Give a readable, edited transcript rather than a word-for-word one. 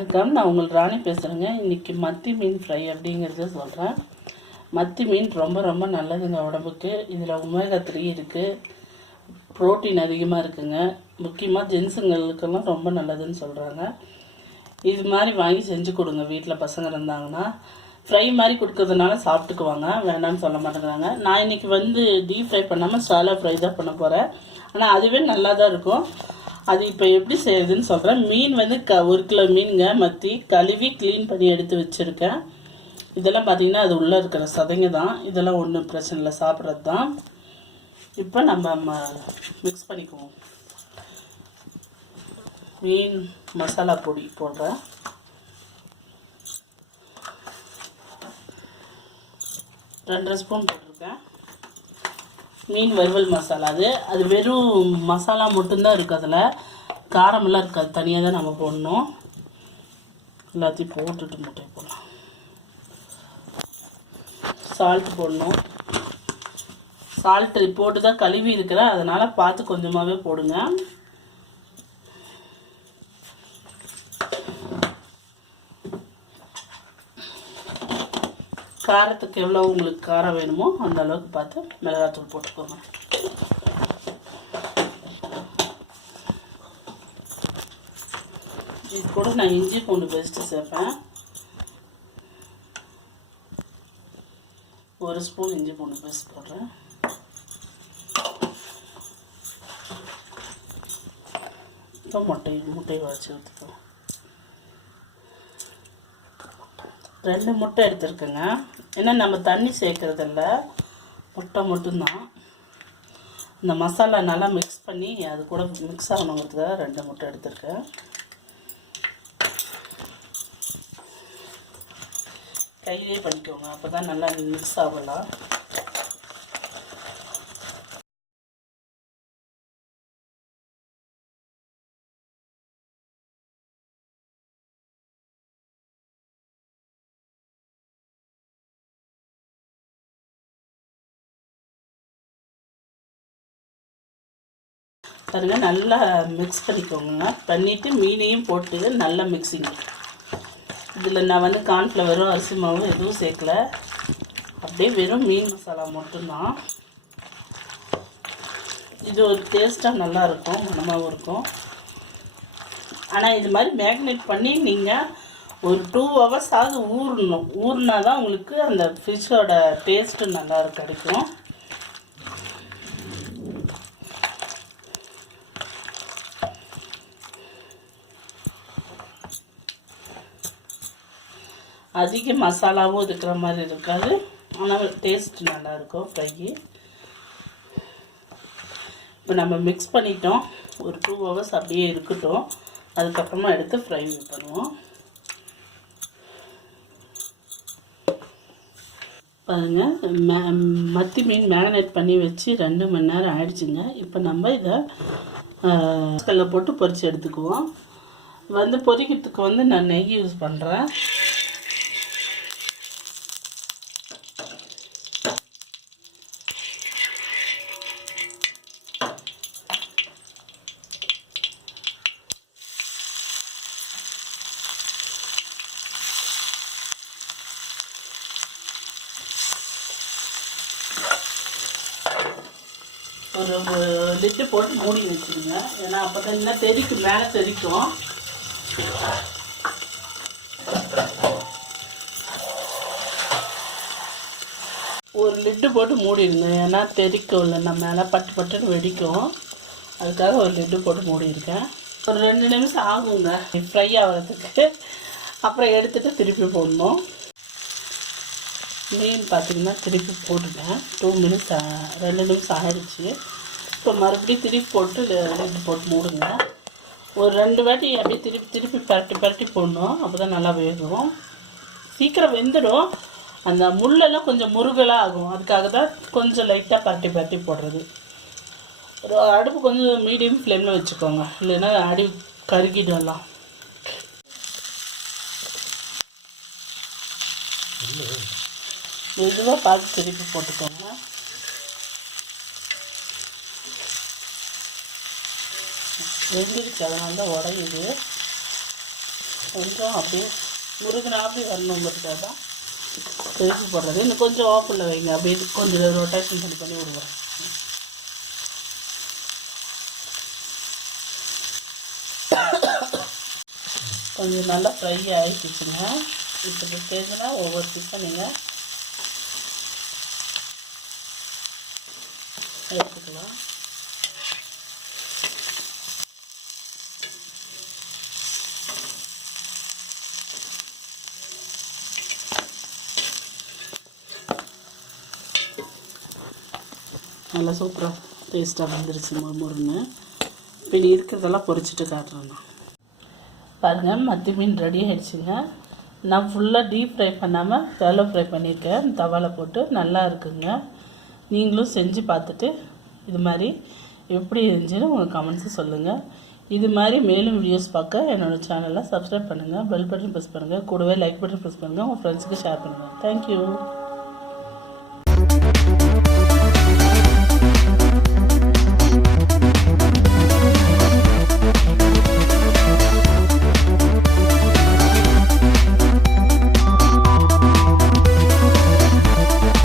வணக்கம், நான் உங்கள் ராணி பேசுகிறேங்க. இன்றைக்கி மத்தி மீன் ஃப்ரை அப்படிங்கிறத சொல்கிறேன். மத்தி மீன் ரொம்ப ரொம்ப நல்லதுங்க உடம்புக்கு. இதில் ஒமேகா 3 இருக்குது, ப்ரோட்டீன் அதிகமாக இருக்குங்க. முக்கியமாக ஜென்ஸுங்களுக்கெல்லாம் ரொம்ப நல்லதுன்னு சொல்கிறாங்க. இது மாதிரி வாங்கி செஞ்சு கொடுங்க. வீட்டில் பசங்க இருந்தாங்கன்னா ஃப்ரை மாதிரி கொடுக்கறதுனால சாப்பிட்டுக்குவாங்க, வேண்டாம்னு சொல்ல மாட்டேங்கிறாங்க. நான் இன்றைக்கி டீப் ஃப்ரை பண்ணாமல் ஷாலோ ஃப்ரை தான் பண்ண போகிறேன். ஆனால் அதுவே நல்லா தான் இருக்கும். அது இப்போ எப்படி செய்யுதுன்னு சொல்கிறேன். மீன் 1 கிலோ மீனுங்க மத்தி கழுவி க்ளீன் பண்ணி எடுத்து வச்சுருக்கேன். இதெல்லாம் பார்த்திங்கன்னா அது உள்ளே இருக்கிற சதைங்க தான். இதெல்லாம் ஒன்றும் பிரச்சனை இல்லை, சாப்பிட்றது தான். இப்போ நம்ம மிக்ஸ் பண்ணிக்குவோம். மீன் மசாலா பொடி போடுறேன். ரெண்டரை ஸ்பூன் போட்டிருக்கேன். மீன் வறுவல் மசாலா, அது வெறும் மசாலா மட்டும்தான் இருக்குது. அதில் காரமெல்லாம் இருக்காது, தனியாக தான் நம்ம போடணும். எல்லாத்தையும் போட்டுட்டு முட்டை போடலாம். சால்ட்டு போடணும். சால்ட்டு போட்டு தான் கழுவி இருக்கிறேன், அதனால் பார்த்து கொஞ்சமாகவே போடுங்க. காரத்துக்கு எவ்வளோ உங்களுக்கு காரம் வேணுமோ அந்த அளவுக்கு பார்த்து மிளகாத்தூள் போட்டுக்கோங்க. இது கூட நான் இஞ்சி பூண்டு பேஸ்ட்டு சேர்ப்பேன். 1 ஸ்பூன் இஞ்சி பூண்டு பேஸ்ட் போடுறேன். இப்போ முட்டையை வச்சு ஊற்றிக்குவோம். 2 முட்டை எடுத்துருக்கேங்க. ஏன்னா நம்ம தண்ணி சேர்க்குறதில்ல, முட்டை மட்டும்தான். இந்த மசாலா நல்லா மிக்ஸ் பண்ணி அது கூட மிக்ஸ் ஆகணுங்கிறதுக்காக 2 முட்டை எடுத்துருக்கேன். கையிலே பண்ணிக்கோங்க, அப்போ தான் நல்லா மிக்ஸ் ஆகலாம். பாருங்க, நல்லா மிக்ஸ் பண்ணிக்கோங்க. பண்ணிவிட்டு மீனையும் போட்டு நல்லா மிக்ஸிங். இதில் நான் கார்ன்ஃப்ளவரும் அரிசி மாவும் எதுவும் சேர்க்கல, அப்படியே வெறும் மீன் மசாலா மட்டும்தான். இது ஒரு டேஸ்ட்டாக நல்லாயிருக்கும், மனமாகவும் இருக்கும். ஆனால் இது மாதிரி மேக்னேட் பண்ணி நீங்கள் ஒரு 2 ஹவர்ஸ் ஆகுது ஊறணும். ஊறினா தான் உங்களுக்கு அந்த ஃபிஷ்ஷோட டேஸ்ட்டு நல்லா கிடைக்கும். அதிக மசாலாவும் இருக்கிற மாதிரி இருக்காது, ஆனால் டேஸ்ட் நல்லாயிருக்கும் ஃப்ரை. இப்போ நம்ம மிக்ஸ் பண்ணிட்டோம், ஒரு 2 ஹவர்ஸ் அப்படியே இருக்கட்டும். அதுக்கப்புறமா எடுத்து ஃப்ரை பண்ணுவோம். பாருங்கள், மத்தி மீன் மேரினேட் பண்ணி வச்சு 2 மணி நேரம் ஆயிடுச்சுங்க. இப்போ நம்ம இதை கல்ல போட்டு பொரித்து எடுத்துக்குவோம். பொரிக்கிறதுக்கு நான் நெய் யூஸ் பண்ணுறேன். ஒரு லிட்டு போட்டு மூடி வச்சுருங்க. ஏன்னா அப்போ தான் என்ன தெரிக்கும், மேலே தெரிக்கும். ஒரு லிட்டு போட்டு மூடிடுங்க, ஏன்னா தெரிக்கும் இல்லைன்னா மேலே பட்டு பட்டுன்னு வெடிக்கும். அதுக்காக ஒரு லிட்டு போட்டு மூடியிருக்கேன். ஒரு 2 நிமிஷம் ஆகுங்க ஃப்ரை ஆகிறதுக்கு. அப்புறம் எடுத்துகிட்டு திருப்பி போடணும். மீன் பார்த்திங்கன்னா திருப்பி போட்டுட்டேன். 2 நிமிஷம் ஆகிடுச்சு. இப்போ மறுபடியும் திருப்பி போட்டு லிட்டு போட்டு மூடுங்க. ஒரு 2 வாட்டி அப்படியே திருப்பி பரட்டி போடணும், அப்போ தான் நல்லா வேகும். சீக்கிரம் வெந்துடும். அந்த முள்ளெல்லாம் கொஞ்சம் முருகலாக ஆகும், அதுக்காக தான் கொஞ்சம் லைட்டாக பரட்டி போடுறது. ஒரு அடுப்பு கொஞ்சம் மீடியம் ஃப்ளேமில் வச்சுக்கோங்க, இல்லைன்னா அடி கருகிடலாம். மெதுவாக பார்த்து திருப்பி போட்டுக்கோங்க. வெந்துடுச்சு, அதனால தான் உடையுது. கொஞ்சம் அப்படியே முருகனா அப்படி வரணுங்கிறதுக்காக தான் திருப்பி போடுறது. இன்னும் கொஞ்சம் ஓப்பனில் வைங்க, அப்படியே கொஞ்சம் ரொட்டேஷன் பண்ணி விடுவேன். கொஞ்சம் நல்லா ஃப்ரை ஆகிடுச்சுங்க. இப்போ இந்த ஸ்டேஜில் ஒவ்வொரு பீஸாக நீங்கள் எடுத்துக்கலாம். நல்லா சூப்பராக டேஸ்ட்டாக வந்துருச்சு முருன்னு. இப்போ நீ இருக்கிறதெல்லாம் பொரிச்சிட்டு காட்டுறேன். பாருங்கள், மத்தி மீன் ரெடி ஆகிடுச்சுங்க. நான் ஃபுல்லாக டீப் ஃப்ரை பண்ணாமல் ஷாலோ ஃப்ரை பண்ணியிருக்கேன். தவாவில் போட்டு நல்லா இருக்குங்க. நீங்களும் செஞ்சு பார்த்துட்டு இது மாதிரி எப்படி இருந்துச்சுன்னு உங்கள் கமெண்ட்ஸை சொல்லுங்கள். இது மாதிரி மேலும் வீடியோஸ் பார்க்க என்னோடய சேனலை சப்ஸ்கிரைப் பண்ணுங்கள், பெல் பட்டன் ப்ரெஸ் பண்ணுங்கள், கூடவே லைக் பட்டன் ப்ரெஸ் பண்ணுங்கள், உங்கள் ஃப்ரெண்ட்ஸுக்கு ஷேர் பண்ணுங்கள். தேங்க்யூ.